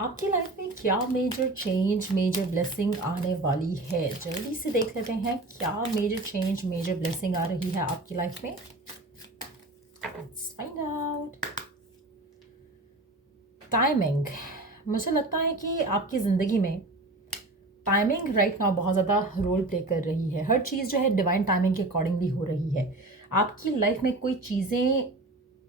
आपकी लाइफ में क्या मेजर चेंज मेजर ब्लेसिंग आने वाली है? जल्दी से देख लेते हैं क्या मेजर चेंज मेजर ब्लेसिंग आ रही है आपकी लाइफ में। Let's find out. टाइमिंग। मुझे लगता है कि आपकी ज़िंदगी में टाइमिंग राइट नाउ बहुत ज़्यादा रोल प्ले कर रही है। हर चीज़ जो है डिवाइन टाइमिंग के अकॉर्डिंगली हो रही है। आपकी लाइफ में कोई चीज़ें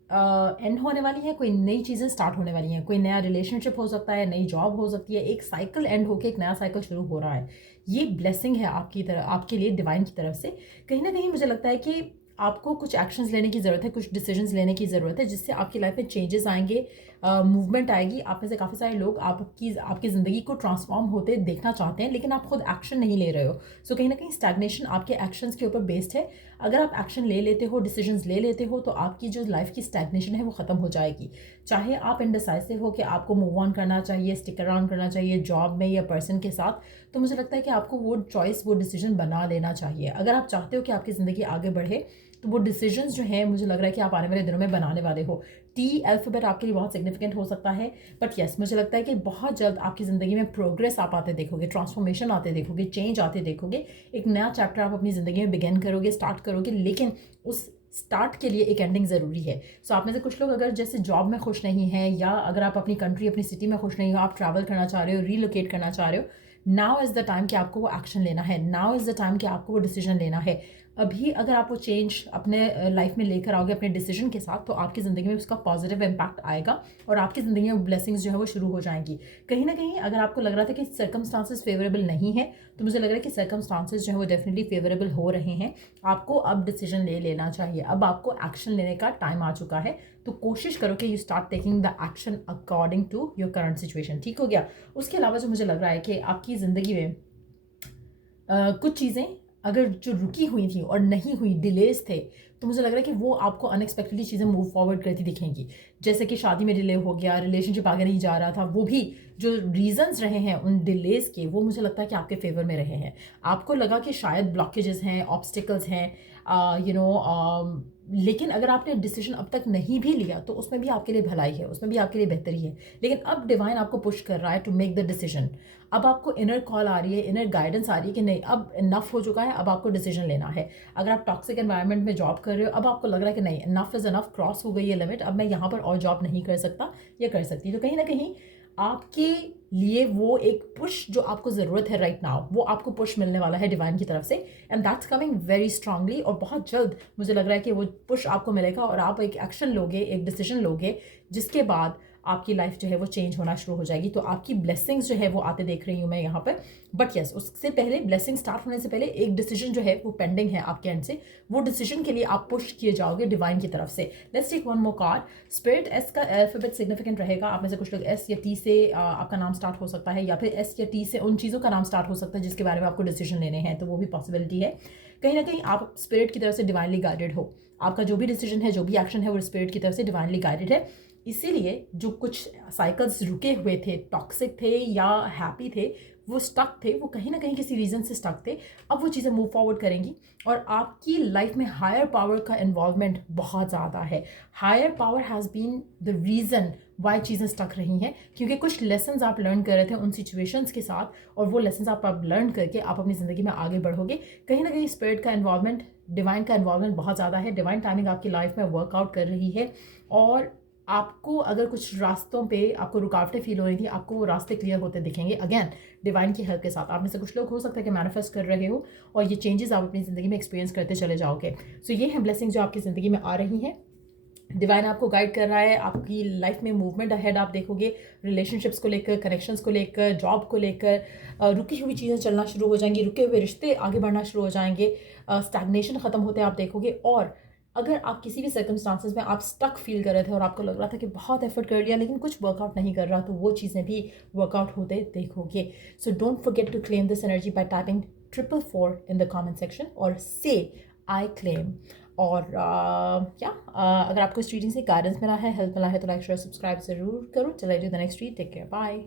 एंड होने वाली है, कोई नई चीज़ें स्टार्ट होने वाली हैं। कोई नया रिलेशनशिप हो सकता है, नई जॉब हो सकती है, एक साइकिल एंड होके एक नया साइकिल शुरू हो रहा है। ये ब्लेसिंग है आपकी तरफ, आपके लिए डिवाइन की तरफ से। कहीं ना कहीं मुझे लगता है कि आपको कुछ एक्शंस लेने की ज़रूरत है, कुछ डिसीजंस लेने की ज़रूरत है, जिससे आपकी लाइफ में चेंजेस आएंगे, मूवमेंट आएगी। आप में से काफ़ी सारे लोग आपकी ज़िंदगी को ट्रांसफॉर्म होते देखना चाहते हैं, लेकिन आप खुद एक्शन नहीं ले रहे हो। सो कहीं ना कहीं स्टैग्नेशन आपके एक्शंस के ऊपर बेस्ड है। अगर आप एक्शन ले लेते हो, डिसीजंस ले लेते हो, तो आपकी जो लाइफ की स्टैग्नेशन है वो ख़त्म हो जाएगी। चाहे आप इनडिसाइसिव हो कि आपको मूव ऑन करना चाहिए, स्टिक अराउंड करना चाहिए जॉब में या पर्सन के साथ, तो मुझे लगता है कि आपको वो चॉइस, वो डिसीजन बना लेना चाहिए। अगर आप चाहते हो कि आपकी ज़िंदगी आगे बढ़े, तो वो डिसीजंस जो हैं मुझे लग रहा है कि आप आने वाले दिनों में बनाने वाले हो। टी अल्फ़ाबेट आपके लिए बहुत सिग्निफिकेंट हो सकता है, बट यस मुझे लगता है कि बहुत जल्द आपकी ज़िंदगी में प्रोग्रेस आप आते देखोगे, ट्रांसफॉर्मेशन आते देखोगे, चेंज आते देखोगे। एक नया चैप्टर आप अपनी ज़िंदगी में बिगिन करोगे, स्टार्ट करोगे, लेकिन उस स्टार्ट के लिए एक एंडिंग ज़रूरी है। सो आप में से कुछ लोग अगर जैसे जॉब में खुश नहीं हैं, या अगर आप अपनी कंट्री, अपनी सिटी में खुश नहीं हो, आप ट्रैवल करना चाह रहे हो, रीलोकेट करना चाह रहे हो, नाउ इज़ द टाइम कि आपको वो एक्शन लेना है। नाउ इज़ द टाइम कि आपको वो डिसीजन लेना है। अभी अगर आप वो चेंज अपने लाइफ में लेकर आओगे अपने डिसीजन के साथ, तो आपकी ज़िंदगी में उसका पॉजिटिव इम्पैक्ट आएगा और आपकी ज़िंदगी में ब्लेसिंग्स जो है वो शुरू हो जाएंगी। कहीं ना कहीं अगर आपको लग रहा था कि सर्कमस्टांसेस फेवरेबल नहीं है, तो मुझे लग रहा है कि सर्कमस्टांसेस जो है वो डेफिनेटली फेवरेबल हो रहे हैं। आपको अब डिसीजन ले लेना चाहिए, अब आपको एक्शन लेने का टाइम आ चुका है। तो कोशिश करो कि you start taking the action according to your current situation. ठीक हो गया। उसके अलावा जो मुझे लग रहा है कि आपकी ज़िंदगी में कुछ चीज़ें अगर जो रुकी हुई थी और नहीं हुई, डिलेज थे, तो मुझे लग रहा है कि वो आपको अनएक्सपेक्टेडली चीज़ें मूव फॉरवर्ड करती दिखेंगी। जैसे कि शादी में डिले हो गया, रिलेशनशिप आगे नहीं जा रहा था, वो भी जो रीजंस रहे हैं उन डिलेज के, वो मुझे लगता है कि आपके फेवर में रहे हैं। आपको लगा कि शायद ब्लॉकेजेस हैं, ऑब्स्टिकल्स हैं, लेकिन अगर आपने डिसीजन अब तक नहीं भी लिया, तो उसमें भी आपके लिए भलाई है, उसमें भी आपके लिए बेहतरी है। लेकिन अब डिवाइन आपको पुश कर रहा है टू मेक द डिसीजन। अब आपको इनर कॉल आ रही है, इनर गाइडेंस आ रही है कि नहीं, अब इनफ हो चुका है, अब आपको डिसीजन लेना है। अगर आप टॉक्सिक एनवायरनमेंट में जॉब कर रहे हो, अब आपको लग रहा है कि नहीं, इनफ इज़ इनफ, क्रॉस हो गई है लिमिट, अब मैं यहाँ पर और जॉब नहीं कर सकता या कर सकती। तो कहीं ना कहीं आपके लिए वो एक पुश जो आपको ज़रूरत है राइट नाउ, वो आपको पुश मिलने वाला है डिवाइन की तरफ से, and that's coming very strongly. और बहुत जल्द मुझे लग रहा है कि वो पुश आपको मिलेगा और आप एक एक्शन लोगे, एक डिसीजन लोगे, जिसके बाद आपकी लाइफ जो है वो चेंज होना शुरू हो जाएगी। तो आपकी ब्लेसिंग्स जो है वो आते देख रही हूँ मैं यहाँ पर। बट यस, उससे पहले, ब्लेसिंग स्टार्ट होने से पहले एक डिसीजन जो है वो पेंडिंग है आपके एंड से। वो डिसीजन के लिए आप पुश किए जाओगे डिवाइन की तरफ से। Let's take one more card. Spirit, S का अल्फाबेट सिग्निफिकेंट रहेगा। आप में से कुछ लोग एस या टी से आपका नाम स्टार्ट हो सकता है, या फिर एस या टी से उन चीज़ों का नाम स्टार्ट हो सकता है जिसके बारे में आपको डिसीजन लेने हैं, तो वो भी पॉसिबिलिटी है। कहीं ना कहीं आप स्पिरिट की तरफ से डिवाइनली गाइडेड हो। आपका जो भी डिसीजन है, जो भी एक्शन है, वो स्पिरिट की तरफ से डिवाइनली गाइडेड है। इसीलिए जो कुछ साइकिल्स रुके हुए थे, टॉक्सिक थे या हैप्पी थे, वो स्टक थे, वो कहीं ना कहीं किसी रीज़न से स्टक थे। अब वो चीज़ें मूव फॉरवर्ड करेंगी और आपकी लाइफ में हायर पावर का इन्वॉल्वमेंट बहुत ज़्यादा है। Higher power has been the reason why चीज़ें स्टक रही हैं, क्योंकि कुछ लेसन्स आप लर्न कर रहे थे उन सिचुएशंस के साथ, और वो लेसन्स आप अब लर्न करके आप अपनी ज़िंदगी में आगे बढ़ोगे। कहीं ना कहीं स्पिरिट का इन्वॉल्वमेंट, डिवाइन का इन्वॉल्वमेंट बहुत ज़्यादा है। डिवाइन टाइमिंग आपकी लाइफ में वर्कआउट कर रही है, और आपको अगर कुछ रास्तों पे आपको रुकावटें फील हो रही थी, आपको वो रास्ते क्लियर होते दिखेंगे अगेन डिवाइन की हेल्प के साथ। आप में से कुछ लोग हो सकता है कि मैनिफेस्ट कर रहे हो, और ये चेंजेस आप अपनी ज़िंदगी में एक्सपीरियंस करते चले जाओगे। सो ये है ब्लेसिंग जो आपकी ज़िंदगी में आ रही हैं। डिवाइन आपको गाइड कर रहा है। आपकी लाइफ में मूवमेंट अहेड आप देखोगे, रिलेशनशिप्स को लेकर, कनेक्शंस को लेकर, जॉब को लेकर। रुकी हुई चीज़ें चलना शुरू हो जाएंगी, रुके हुए रिश्ते आगे बढ़ना शुरू हो जाएंगे, स्टैग्नेशन ख़त्म होते आप देखोगे। और अगर आप किसी भी सर्कमस्टांसेस में आप स्टक फील कर रहे थे और आपको लग रहा था कि बहुत एफर्ट कर लिया लेकिन कुछ वर्कआउट नहीं कर रहा, तो वो चीज़ें भी वर्कआउट होते देखोगे। So don't forget to claim this energy by typing 444 in the comment section और से आई क्लेम। और अगर आपको इस रीडिंग से गाइडेंस मिला है, हेल्प मिला है, तो लाइक शेयर सब्सक्राइब ज़रूर करो। चलिए, the next read, take care, bye.